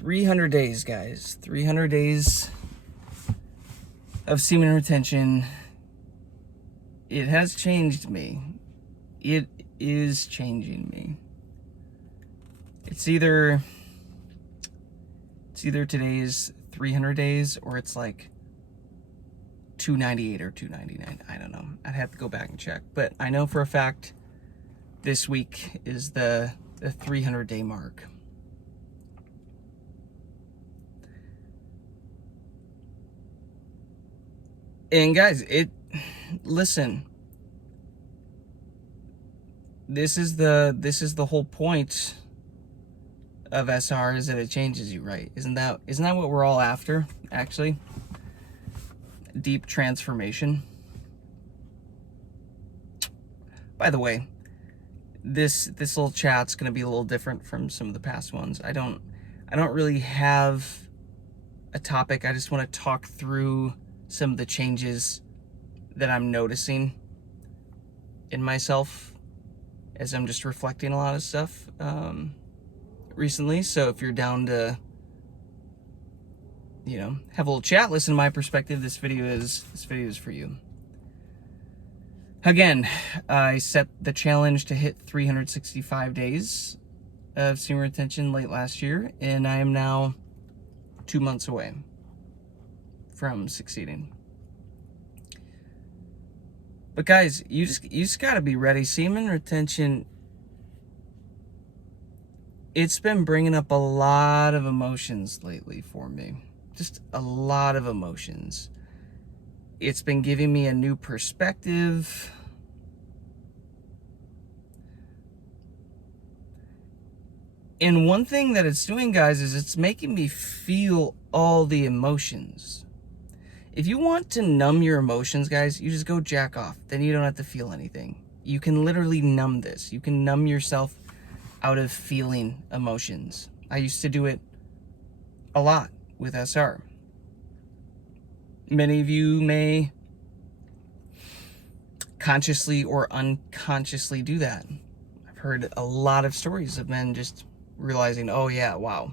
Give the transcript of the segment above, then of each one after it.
300 days, guys. 300 days of semen retention. It has changed me. It is changing me. It's either today's 300 days or it's like 298 or 299. I don't know. I'd have to go back and check. But I know for a fact this week is the 300-day mark. And guys, listen. This is the whole point of SR, is that it changes you, right? Isn't that what we're all after, actually? Deep transformation. By the way, this little chat's gonna be a little different from some of the past ones. I don't really have a topic. I just want to talk through some of the changes that I'm noticing in myself as I'm just reflecting a lot of stuff recently. So if you're down to, have a little chat, listen to my perspective, this video is for you. Again, I set the challenge to hit 365 days of semen retention late last year, and I am now 2 months away from succeeding. But guys, you just gotta be ready. Semen retention, it's been bringing up a lot of emotions lately for me. Just a lot of emotions. It's been giving me a new perspective. And one thing that it's doing, guys, is it's making me feel all the emotions. If you want to numb your emotions, guys, you just go jack off. Then you don't have to feel anything. You can literally numb this. You can numb yourself out of feeling emotions. I used to do it a lot with SR. Many of you may consciously or unconsciously do that. I've heard a lot of stories of men just realizing, oh yeah, wow.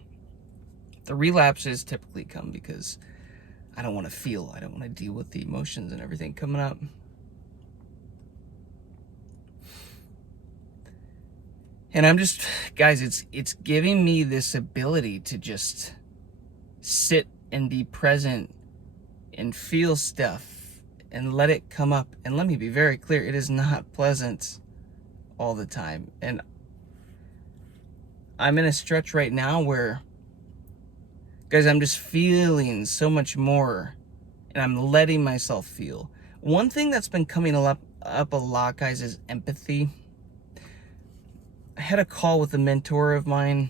The relapses typically come because I don't want to feel. I don't want to deal with the emotions and everything coming up. And I'm just, guys, it's giving me this ability to just sit and be present and feel stuff and let it come up. And let me be very clear, it is not pleasant all the time. And I'm in a stretch right now where, guys, I'm just feeling so much more, and I'm letting myself feel. One thing that's been coming up a lot, guys, is empathy. I had a call with a mentor of mine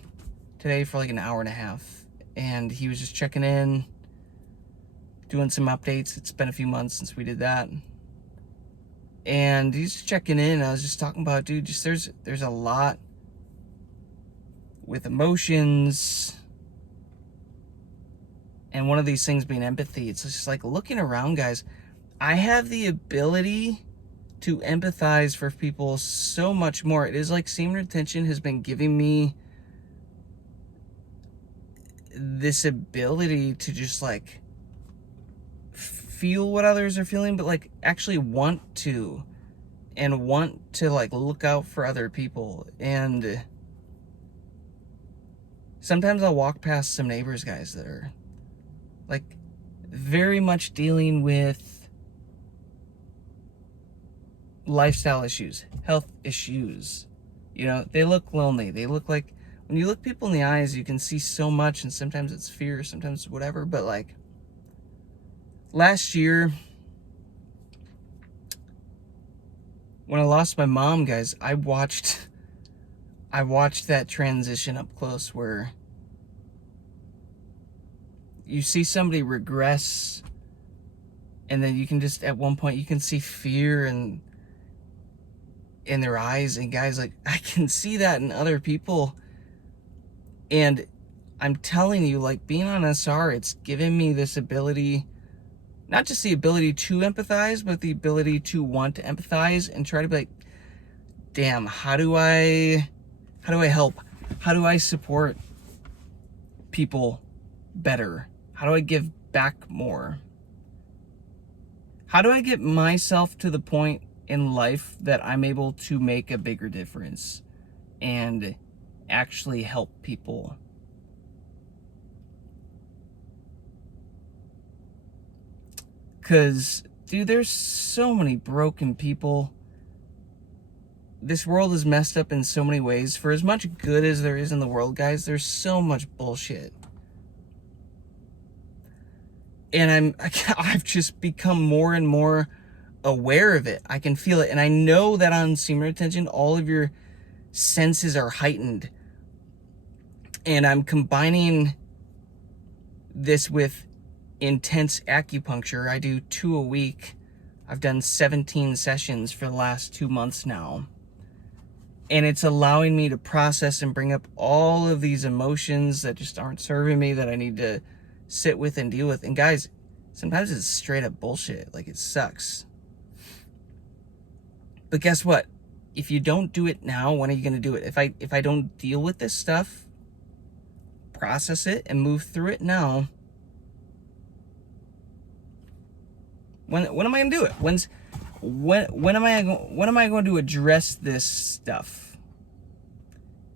today for like an hour and a half, and he was just checking in, doing some updates. It's been a few months since we did that. And he's just checking in. I was just talking about, dude, just there's a lot with emotions. And one of these things being empathy. It's just like looking around, guys. I have the ability to empathize for people so much more. It is like semen retention has been giving me this ability to just like feel what others are feeling, but like actually want to like look out for other people. And sometimes I'll walk past some neighbors, guys, that are like very much dealing with lifestyle issues, health issues. They look lonely. They look like, when you look people in the eyes, you can see so much, and sometimes it's fear, sometimes it's whatever. But like last year, when I lost my mom, guys, I watched that transition up close, where you see somebody regress, and then you can just, at one point, you can see fear in their eyes. And guys, like, I can see that in other people. And I'm telling you, like, being on SR, it's given me this ability, not just the ability to empathize, but the ability to want to empathize and try to be like, damn, how do I help? How do I support people better? How do I give back more? How do I get myself to the point in life that I'm able to make a bigger difference and actually help people? Because, dude, there's so many broken people. This world is messed up in so many ways. For as much good as there is in the world, guys, there's so much bullshit. And I've just become more and more aware of it. I can feel it. And I know that on Semen Retention, all of your senses are heightened. And I'm combining this with intense acupuncture. I do 2 a week. I've done 17 sessions for the last 2 months now. And it's allowing me to process and bring up all of these emotions that just aren't serving me, that I need to sit with and deal with. And guys, sometimes it's straight up bullshit. Like, it sucks. But guess what? If you don't do it now, when are you going to do it? If I don't deal with this stuff, process it and move through it now, when am I going to do it? When am I going to address this stuff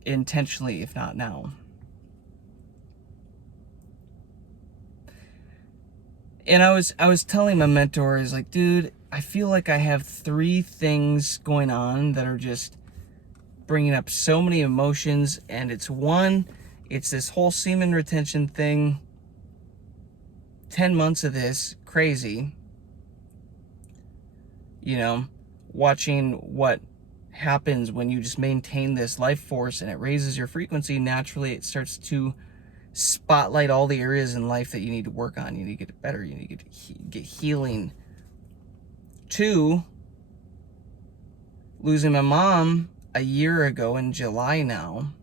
intentionally, if not now? And I was telling my mentor, is like, dude, I feel like I have 3 things going on that are just bringing up so many emotions. And it's this whole semen retention thing. 10 months of this, crazy. You know, watching what happens when you just maintain this life force and it raises your frequency. Naturally, it starts to spotlight all the areas in life that you need to work on. You need to get better. You need to get healing. 2, losing my mom a year ago in July now.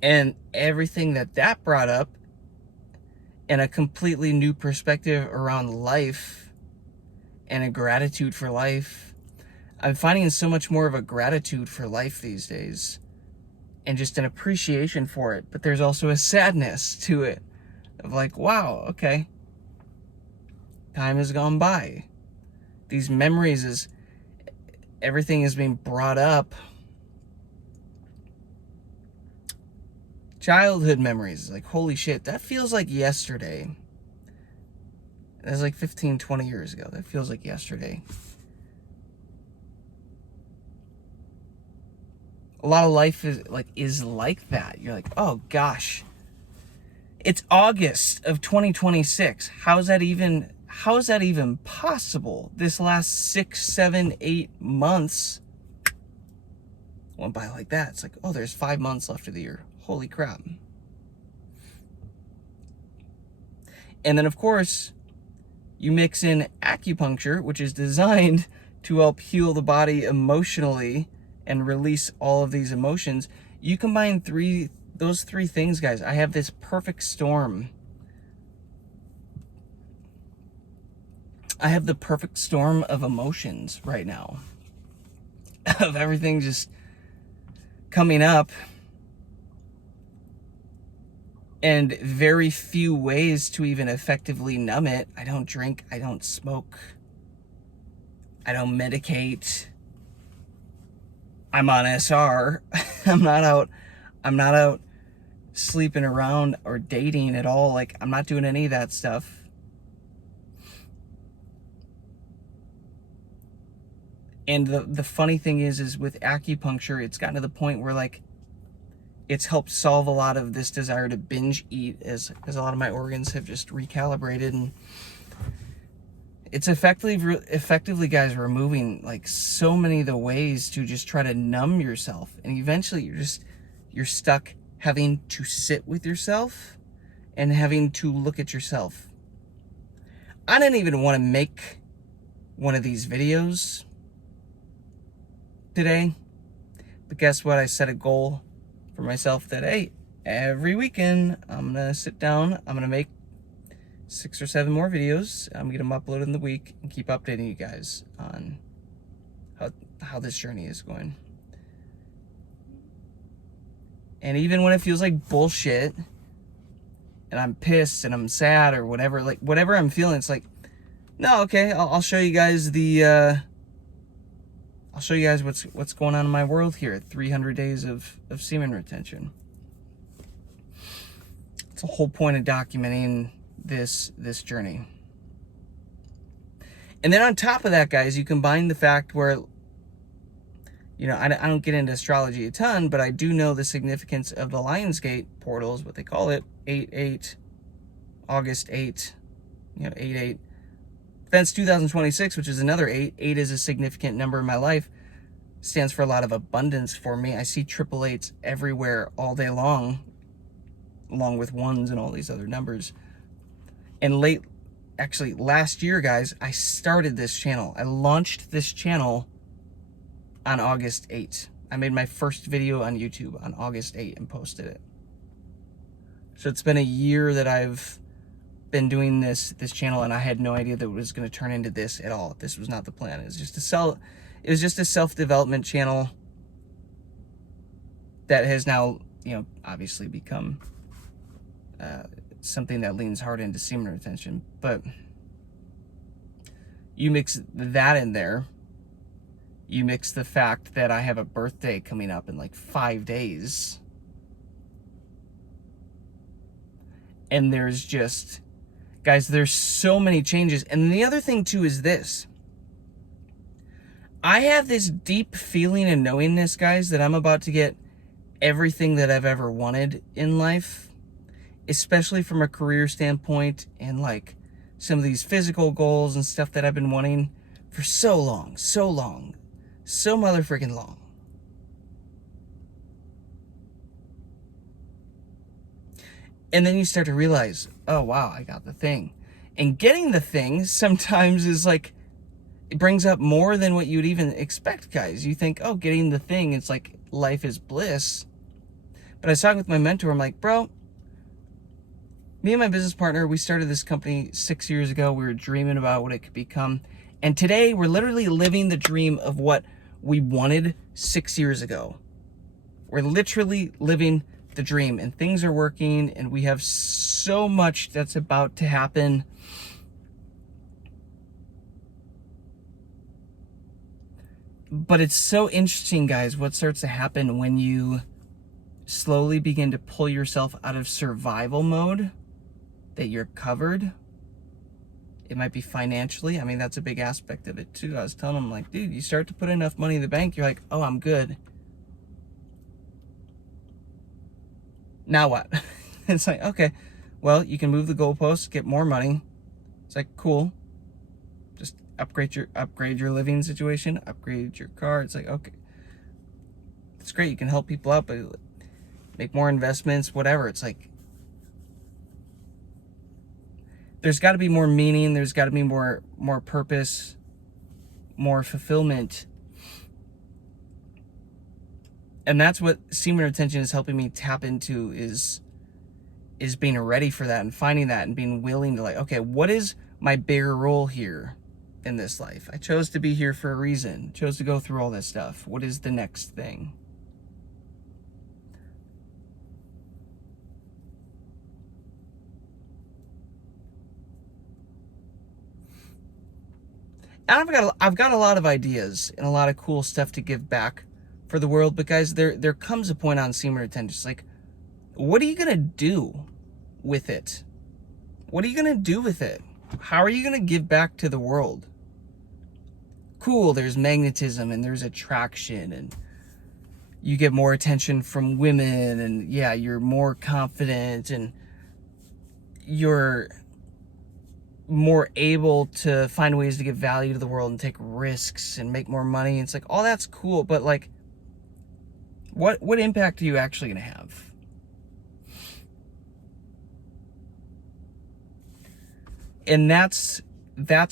And everything that brought up, and a completely new perspective around life and a gratitude for life. I'm finding so much more of a gratitude for life these days and just an appreciation for it. But there's also a sadness to it of like, wow, okay, time has gone by. These memories, everything is being brought up. Childhood memories, like, holy shit, that feels like yesterday. That's like 15, 20 years ago. That feels like yesterday. A lot of life is like that. You're like, oh gosh, it's August of 2026. How is that even possible? This last 6, 7, 8 months went by like that. It's like, oh, there's 5 months left of the year. Holy crap. And then, of course, you mix in acupuncture, which is designed to help heal the body emotionally and release all of these emotions. You combine those three things, guys. I have this perfect storm. I have the perfect storm of emotions right now. Of everything just coming up. And very few ways to even effectively numb it. I don't drink. I don't smoke. I don't medicate. I'm on SR. I'm not out sleeping around or dating at all. Like, I'm not doing any of that stuff. And the funny thing is with acupuncture, it's gotten to the point where, like, it's helped solve a lot of this desire to binge eat, as a lot of my organs have just recalibrated. And it's effectively, guys, removing like so many of the ways to just try to numb yourself. And eventually you're stuck having to sit with yourself and having to look at yourself. I didn't even want to make one of these videos today, but guess what? I set a goal for myself that, hey, every weekend I'm gonna sit down, I'm gonna make 6 or 7 more videos. I'm gonna get them uploaded in the week and keep updating you guys on how this journey is going. And even when it feels like bullshit and I'm pissed and I'm sad or whatever, like whatever I'm feeling, it's like, no, okay, I'll show you guys I'll show you guys what's going on in my world here. 300 days of semen retention. It's the whole point of documenting this journey. And then on top of that, guys, you combine the fact where, you know, I don't get into astrology a ton, but I do know the significance of the Lionsgate portal, is what they call it. 8/8, August 8, you know, 8/8. That's 2026, which is another 8. 8 is a significant number in my life. Stands for a lot of abundance for me. I see triple eights everywhere all day long, along with ones and all these other numbers. And last year, guys, I started this channel. I launched this channel on August 8th. I made my first video on YouTube on August 8th and posted it. So it's been a year that I've been doing this channel, and I had no idea that it was going to turn into this at all. This was not the plan. It was just a self-development channel that has now, you know, obviously become something that leans hard into semen retention. But you mix that in there, you mix the fact that I have a birthday coming up in like 5 days, and there's just, guys, there's so many changes. And the other thing too is this. I have this deep feeling and knowingness, guys, that I'm about to get everything that I've ever wanted in life, especially from a career standpoint and like some of these physical goals and stuff that I've been wanting for so long, so motherfucking long. And then you start to realize, oh wow, I got the thing. And getting the thing sometimes is like, it brings up more than what you'd even expect, guys. You think, oh, getting the thing, it's like life is bliss. But I was talking with my mentor, I'm like, bro, me and my business partner, we started this company 6 years ago. We were dreaming about what it could become. And today we're literally living the dream of what we wanted 6 years ago. We're literally living the dream, and things are working, and we have so much that's about to happen. But it's so interesting, guys, what starts to happen when you slowly begin to pull yourself out of survival mode, that you're covered. It might be financially. I mean, that's a big aspect of it too. I was telling him, like, dude, you start to put enough money in the bank, you're like, oh, I'm good. Now what? It's like, okay, well, you can move the goalposts, get more money. It's like, cool. Just upgrade your living situation, upgrade your car. It's like, okay, it's great. You can help people out, but make more investments, whatever. It's like, there's got to be more meaning. There's got to be more purpose, more fulfillment. And that's what semen retention is helping me tap into, is being ready for that and finding that and being willing to, like, okay, what is my bigger role here in this life? I chose to be here for a reason. Chose to go through all this stuff. What is the next thing? And I've got a lot of ideas and a lot of cool stuff to give back for the world, but guys, there comes a point on semen retention. It's like, what are you gonna do with it? What are you gonna do with it? How are you gonna give back to the world? Cool, there's magnetism and there's attraction, and you get more attention from women, and yeah, you're more confident, and you're more able to find ways to give value to the world and take risks and make more money. It's like, all that's cool, but like, what impact are you actually going to have? And that's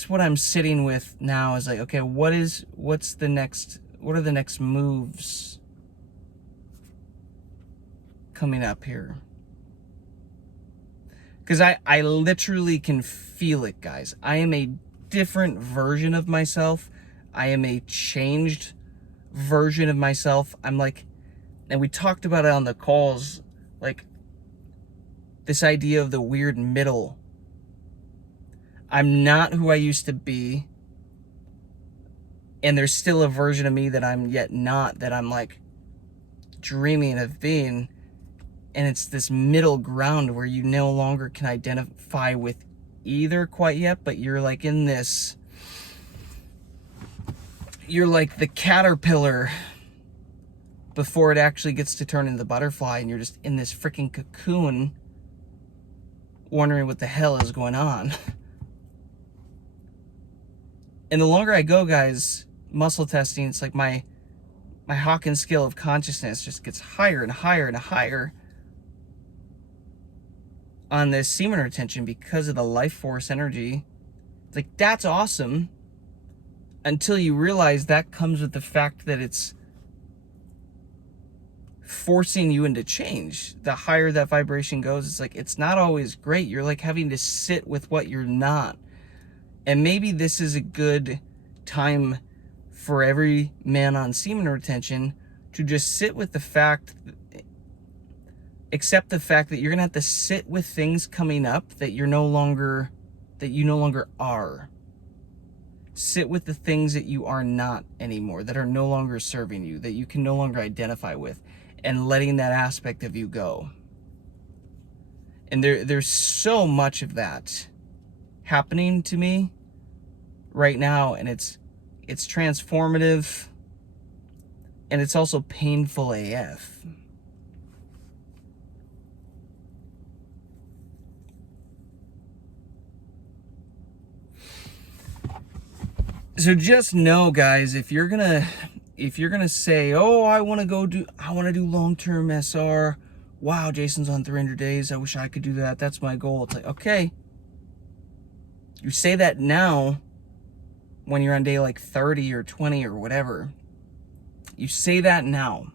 what I'm sitting with now, is like, okay, what are the next moves coming up here? Because I literally can feel it, guys. I am a different version of myself. I am a changed version of myself. I'm like, And we talked about it on the calls, like this idea of the weird middle. I'm not who I used to be, and there's still a version of me that I'm yet not, that I'm like dreaming of being. And it's this middle ground where you no longer can identify with either quite yet, but you're like in this, you're like the caterpillar before it actually gets to turn into the butterfly, and you're just in this freaking cocoon wondering what the hell is going on. And the longer I go, guys, muscle testing, it's like my Hawkins scale of consciousness just gets higher and higher and higher on this semen retention because of the life force energy. It's like, that's awesome, until you realize that comes with the fact that it's forcing you into change. The higher that vibration goes, it's like, it's not always great. You're like having to sit with what you're not. And maybe this is a good time for every man on semen retention to just sit with the fact, accept the fact that you're gonna have to sit with things coming up that you no longer are. Sit with the things that you are not anymore, that are no longer serving you, that you can no longer identify with, and letting that aspect of you go. And there's so much of that happening to me right now, and it's transformative, and it's also painful AF. So just know, guys, if you're gonna say, oh, I want to do long-term SR. Wow, Jason's on 300 days. I wish I could do that. That's my goal. It's like, okay, you say that now when you're on day like 30 or 20 or whatever. You say that now.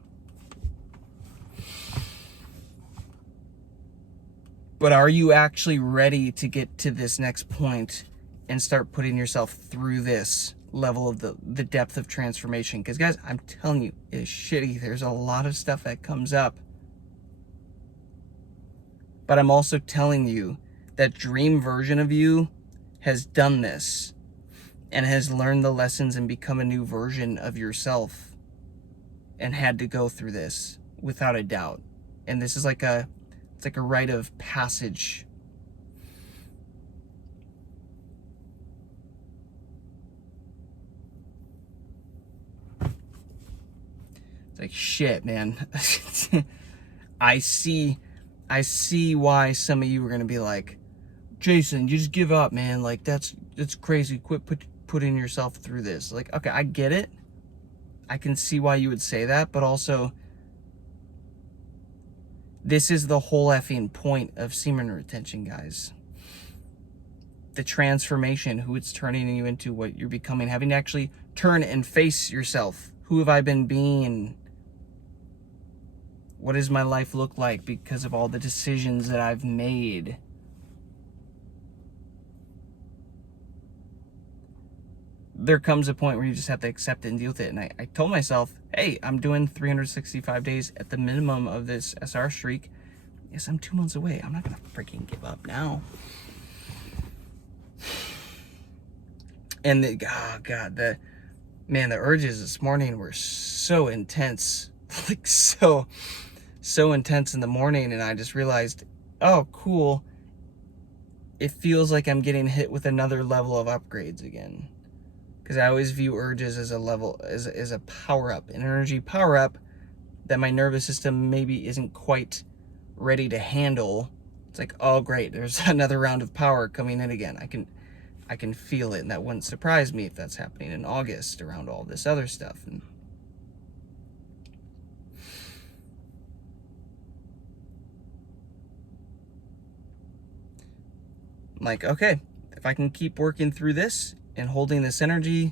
But are you actually ready to get to this next point and start putting yourself through this level of the depth of transformation? Because, guys, I'm telling you, it's shitty. There's a lot of stuff that comes up. But I'm also telling you that dream version of you has done this and has learned the lessons and become a new version of yourself and had to go through this without a doubt. And this is like it's like a rite of passage. It's like, shit, man. I see why some of you are gonna be like, Jason, you just give up, man. Like, that's crazy. Quit putting yourself through this. Like, okay, I get it. I can see why you would say that, but also, this is the whole effing point of semen retention, guys. The transformation, who it's turning you into, what you're becoming, having to actually turn and face yourself. Who have I been being? What does my life look like because of all the decisions that I've made? There comes a point where you just have to accept it and deal with it. And I told myself, hey, I'm doing 365 days at the minimum of this SR streak. Yes, I'm 2 months away. I'm not going to freaking give up now. And the urges this morning were so intense. Like, so intense in the morning. And I just realized, oh, cool. It feels like I'm getting hit with another level of upgrades again. Because I always view urges as a power-up, an energy power-up that my nervous system maybe isn't quite ready to handle. It's like, oh great, there's another round of power coming in again. I can feel it, and that wouldn't surprise me if that's happening in August around all this other stuff. And I'm like, okay, if I can keep working through this and holding this energy,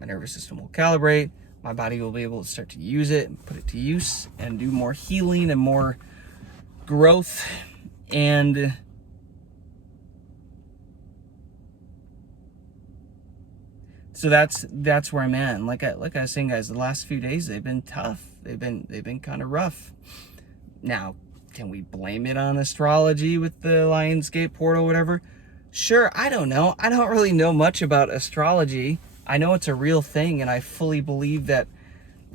my nervous system will calibrate, my body will be able to start to use it and put it to use and do more healing and more growth. And So that's where I'm at. And like I was saying, guys, the last few days they've been tough. They've been kind of rough. Now, can we blame it on astrology with the Lionsgate portal, whatever? Sure, I don't know. I don't really know much about astrology. I know it's a real thing, and I fully believe that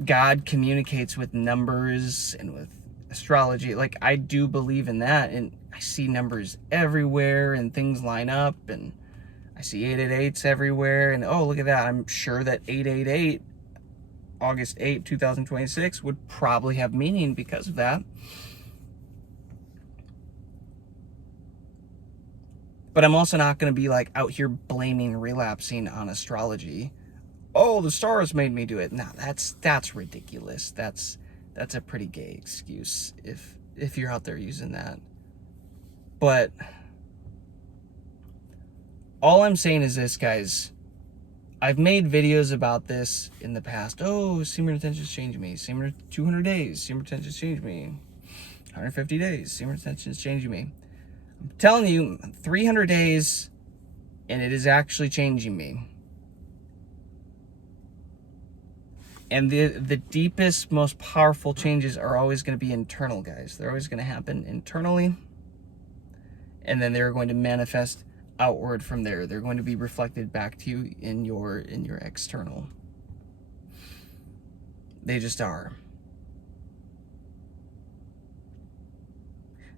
God communicates with numbers and with astrology. Like, I do believe in that, and I see numbers everywhere, and things line up, and I see 888s everywhere, and oh, look at that. I'm sure that 888, August 8, 2026, would probably have meaning because of that. But I'm also not going to be like out here blaming relapsing on astrology. Oh, the stars made me do it. No, that's ridiculous. That's a pretty gay excuse if you're out there using that. But all I'm saying is this, guys. I've made videos about this in the past. Oh, semen retention's changed me. Semen 200 days. Semen retention's changed me. 150 days. Semen retention's changing me. I'm telling you, 300 days, and it is actually changing me. And the deepest, most powerful changes are always going to be internal, guys. They're always going to happen internally, and then they're going to manifest outward from there. They're going to be reflected back to you in your external. They just are.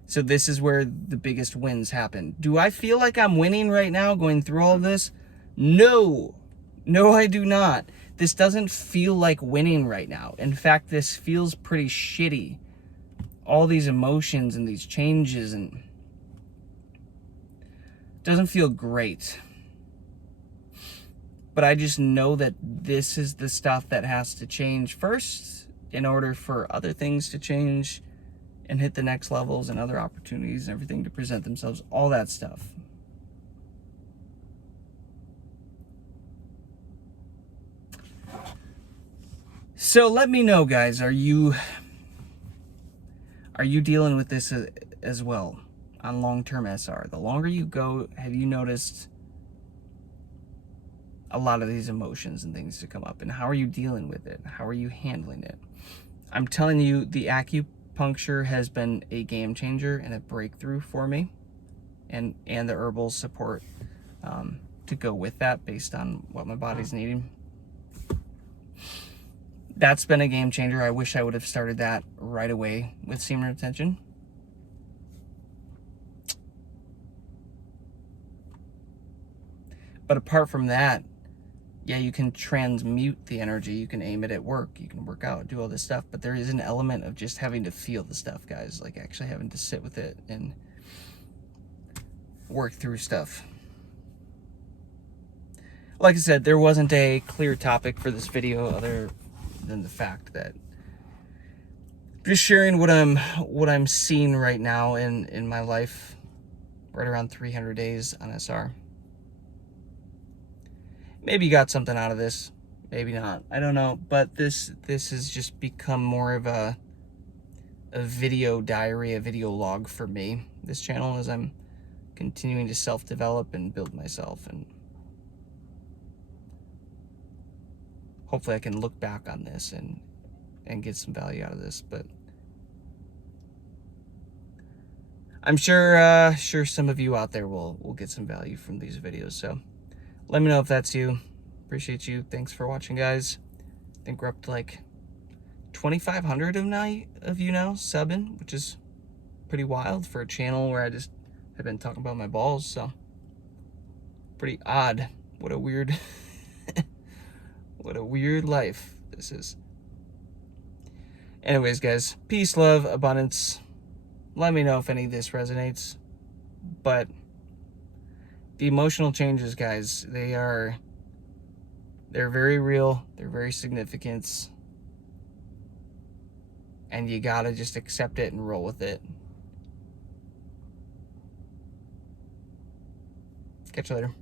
So this is where the biggest wins happen. Do I feel like I'm winning right now going through all of this? No. No, I do not. This doesn't feel like winning right now. In fact, this feels pretty shitty. All these emotions and these changes, and it doesn't feel great. But I just know that this is the stuff that has to change first in order for other things to change and hit the next levels and other opportunities and everything to present themselves, all that stuff. So let me know, guys, are you dealing with this as well on long-term SR? The longer you go, have you noticed a lot of these emotions and things to come up? And how are you dealing with it? How are you handling it? I'm telling you, the acupuncture has been a game changer and a breakthrough for me, and the herbal support to go with that based on what my body's needing. That's been a game changer. I wish I would have started that right away with semen retention. But apart from that, yeah, you can transmute the energy. You can aim it at work. You can work out, do all this stuff. But there is an element of just having to feel the stuff, guys. Like actually having to sit with it and work through stuff. Like I said, there wasn't a clear topic for this video other than the fact that just sharing what I'm seeing right now in my life, right around 300 days on SR. Maybe you got something out of this, maybe not. I don't know, but this has just become more of a video diary, a video log for me. This channel, as I'm continuing to self-develop and build myself, and hopefully I can look back on this and get some value out of this. But I'm sure some of you out there will get some value from these videos. So let me know if that's you. Appreciate you. Thanks for watching, guys. I think we're up to like 2,500 of you now subbing, which is pretty wild for a channel where I just have been talking about my balls. So pretty odd. What a weird what a weird life this is. Anyways, guys, peace, love, abundance. Let me know if any of this resonates. But the emotional changes, guys, they're very real. They're very significant. And you gotta just accept it and roll with it. Catch you later.